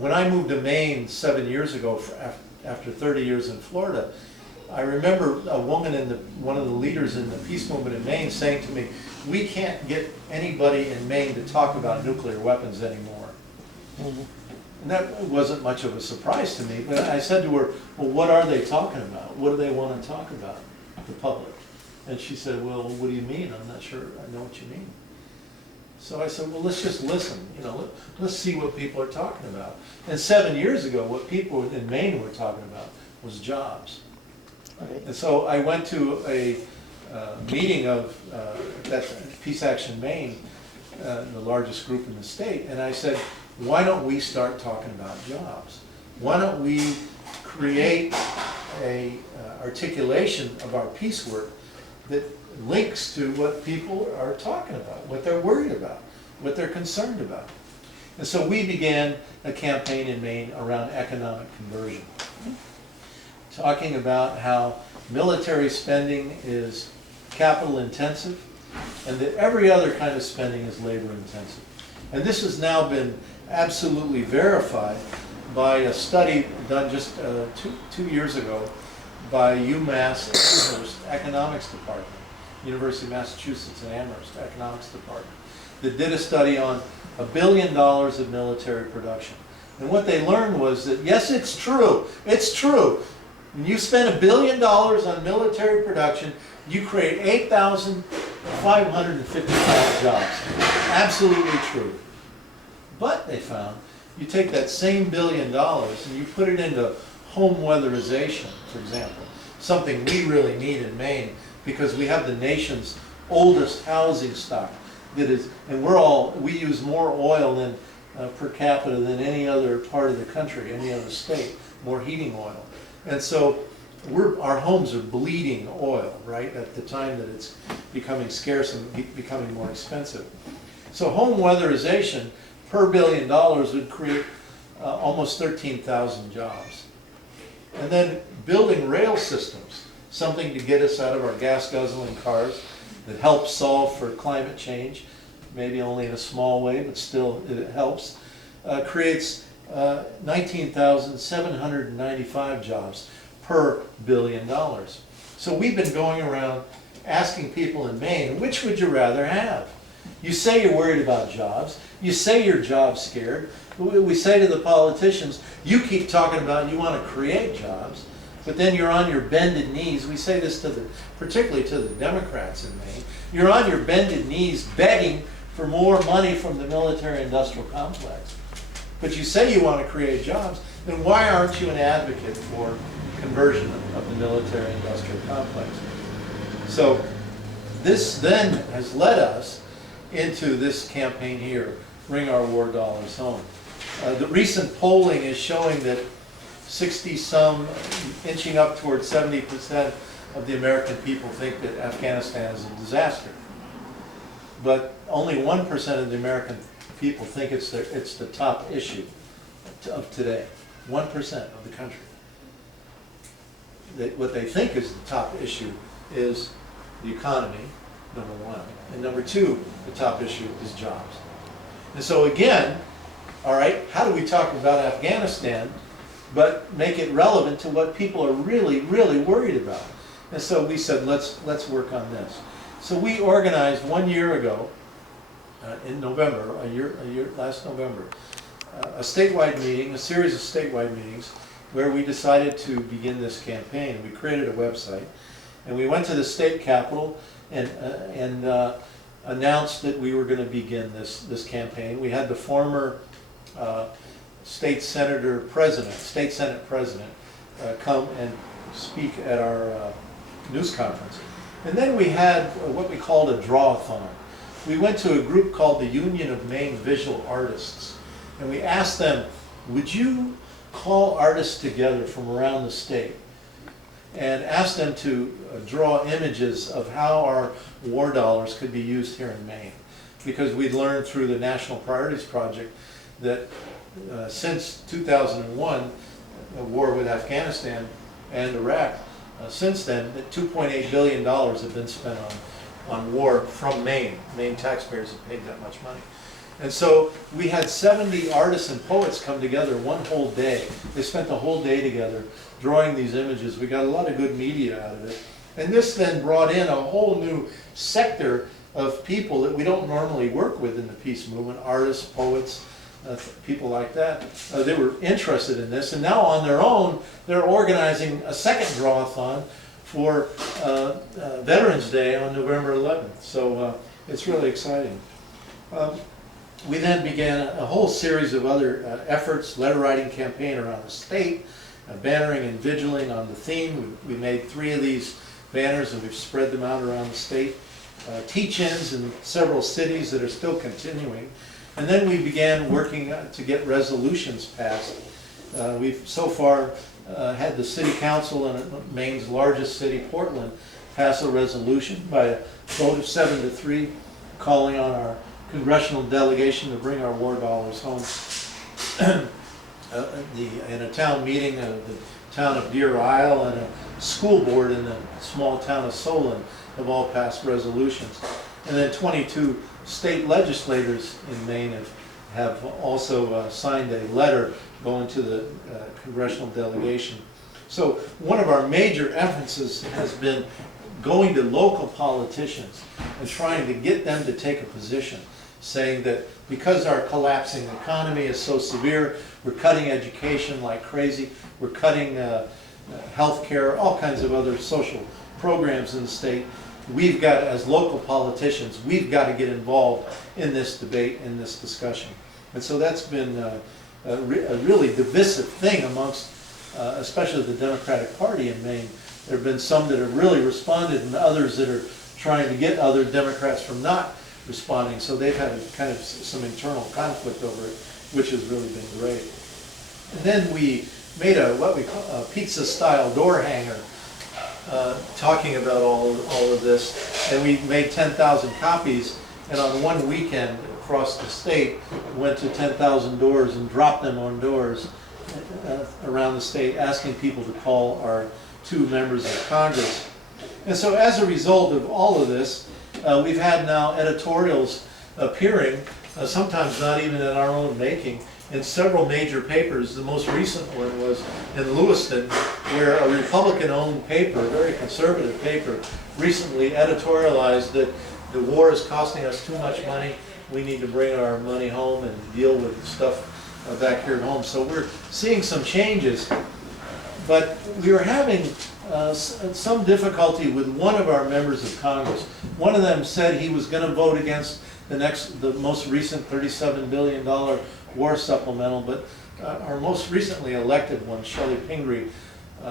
when I moved to Maine 7 years ago, after 30 years in Florida, I remember a woman one of the leaders in the peace movement in Maine saying to me, "We can't get anybody in Maine to talk about nuclear weapons anymore." Mm-hmm. And that wasn't much of a surprise to me, but I said to her, "Well, what are they talking about? What do they want to talk about, the public?" And she said, "Well, what do you mean? I'm not sure I know what you mean." So I said, "Well, let's just listen. Let's see what people are talking about." And 7 years ago, what people in Maine were talking about was jobs. Okay. And so I went to a meeting of that's Peace Action Maine, the largest group in the state, and I said, "Why don't we start talking about jobs? Why don't we create a articulation of our peace work that links to what people are talking about, what they're worried about, what they're concerned about?" And so we began a campaign in Maine around economic conversion, talking about how military spending is capital intensive and that every other kind of spending is labor intensive. And this has now been absolutely verified by a study done just two years ago by UMass Amherst Economics Department, University of Massachusetts and Amherst Economics Department, that did a study on $1 billion of military production. And what they learned was that, yes, it's true. When you spend $1 billion on military production, you create 8,555 jobs. Absolutely true. But they found, you take that same $1 billion and you put it into home weatherization, for example, something we really need in Maine because we have the nation's oldest housing stock that is, and we use more oil than per capita than any other part of the country, any other state, more heating oil. And so our homes are bleeding oil, right, at the time that it's becoming scarce and becoming more expensive. So home weatherization per $1 billion would create almost 13,000 jobs. And then building rail systems, something to get us out of our gas-guzzling cars that helps solve for climate change, maybe only in a small way, but still it helps, creates 19,795 jobs per $1 billion. So we've been going around asking people in Maine, which would you rather have? You say you're worried about jobs. You say you're job scared. We say to the politicians, you keep talking about you want to create jobs, but then you're on your bended knees. We say this particularly to the Democrats in Maine. You're on your bended knees begging for more money from the military-industrial complex. But you say you want to create jobs, then why aren't you an advocate for conversion of the military-industrial complex? So this then has led us into this campaign here, Bring Our War Dollars Home. The recent polling is showing that 60-some, inching up towards 70% of the American people think that Afghanistan is a disaster. But only 1% of the American people think it's the top issue of today. 1% of the country. What they think is the top issue is the economy, number one. And number two, the top issue is jobs. And so again, all right, how do we talk about Afghanistan but make it relevant to what people are really, really worried about? And so we said, let's work on this. So we organized 1 year ago, in November, last November, a statewide meeting, a series of statewide meetings, where we decided to begin this campaign. We created a website, and we went to the state capitol and announced that we were going to begin this campaign. We had the former state Senate president come and speak at our news conference. And then we had what we called a draw-a-thon. We went to a group called the Union of Maine Visual Artists, and we asked them, would you call artists together from around the state and ask them to draw images of how our war dollars could be used here in Maine? Because we'd learned through the National Priorities Project that since 2001, the war with Afghanistan and Iraq, since then, that $2.8 billion have been spent on war from Maine. Maine taxpayers have paid that much money. And so we had 70 artists and poets come together one whole day. They spent the whole day together drawing these images. We got a lot of good media out of it. And this then brought in a whole new sector of people that we don't normally work with in the peace movement, artists, poets, people like that. They were interested in this, and now on their own, they're organizing a second draw-a-thon for Veterans Day on November 11th. So it's really exciting. We then began a whole series of other efforts, letter writing campaign around the state, bannering and vigiling on the theme. We made 3 of these banners and we've spread them out around the state. Teach-ins in several cities that are still continuing. And then we began working to get resolutions passed. We've so far had the city council in Maine's largest city, Portland, pass a resolution by a vote of 7-3, calling on our congressional delegation to bring our war dollars home. In a town meeting, the town of Deer Isle and a school board in the small town of Solon have all passed resolutions. And then 22 state legislators in Maine have also signed a letter going to the congressional delegation. So one of our major emphases has been going to local politicians and trying to get them to take a position, saying that because our collapsing economy is so severe, we're cutting education like crazy, we're cutting health care, all kinds of other social programs in the state. We've got, as local politicians, we've got to get involved in this debate, in this discussion. And so that's been a really divisive thing amongst, especially the Democratic Party in Maine. There have been some that have really responded and others that are trying to get other Democrats from not responding. So they've had kind of some internal conflict over it, which has really been great. And then we made what we call a pizza-style door hanger, talking about all of this, and we made 10,000 copies, and on one weekend across the state went to 10,000 doors and dropped them on doors around the state, asking people to call our 2 members of Congress. And so as a result of all of this, we've had now editorials appearing, sometimes not even in our own making, in several major papers. The most recent one was in Lewiston, where a Republican-owned paper, a very conservative paper, recently editorialized that the war is costing us too much money. We need to bring our money home and deal with stuff back here at home. So we're seeing some changes, but we were having some difficulty with one of our members of Congress. One of them said he was going to vote against the most recent $37 billion war supplemental, but our most recently elected one, Shelley Pingree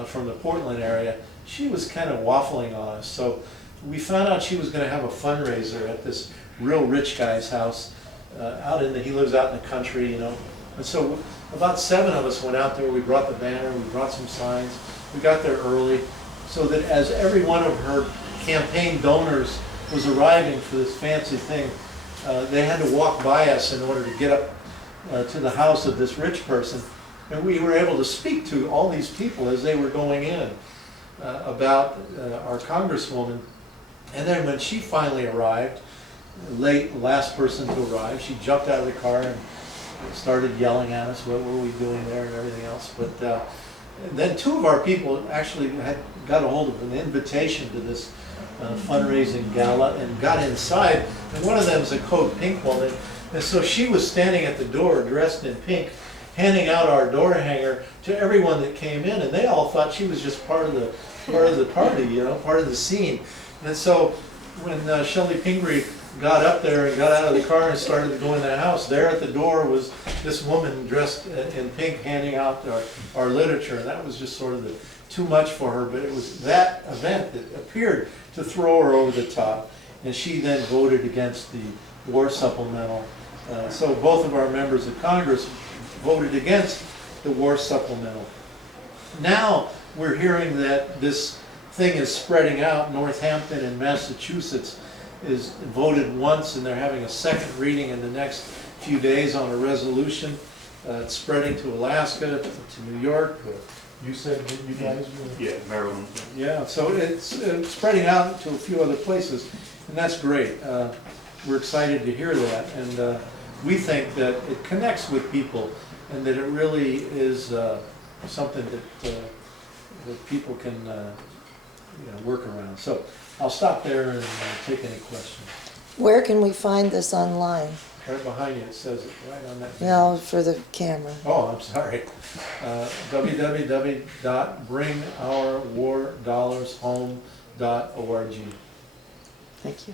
from the Portland area, she was kind of waffling on us. So we found out she was going to have a fundraiser at this real rich guy's house he lives out in the country, you know. And so about 7 of us went out there. We brought the banner, we brought some signs. We got there early so that as every one of her campaign donors was arriving for this fancy thing, they had to walk by us in order to get up to the house of this rich person. And we were able to speak to all these people as they were going in about our Congresswoman. And then when she finally arrived, late, last person to arrive, she jumped out of the car and started yelling at us, what were we doing there and everything else. But then 2 of our people actually got a hold of an invitation to this fundraising gala and got inside. And one of them is a Code Pink woman. And so she was standing at the door dressed in pink, handing out our door hanger to everyone that came in. And they all thought she was just part of the party, you know, part of the scene. And so when Shelley Pingree got up there and got out of the car and started to go in the house, there at the door was this woman dressed in pink handing out our literature. And that was just sort of too much for her, but it was that event that appeared to throw her over the top. And she then voted against the war supplemental. So both of our members of Congress voted against the war supplemental. Now we're hearing that this thing is spreading out. Northampton in Massachusetts is voted once, and they're having a second reading in the next few days on a resolution. It's spreading to Alaska, to New York. You said you guys were? Yeah, Maryland. Yeah, so it's spreading out to a few other places, and that's great. We're excited to hear that. And we think that it connects with people and that it really is something that people can work around. So I'll stop there and take any questions. Where can we find this online? Right behind you, it says it right on that. No, for the camera. Oh, I'm sorry. www.bringourwardollars.home.org. Thank you.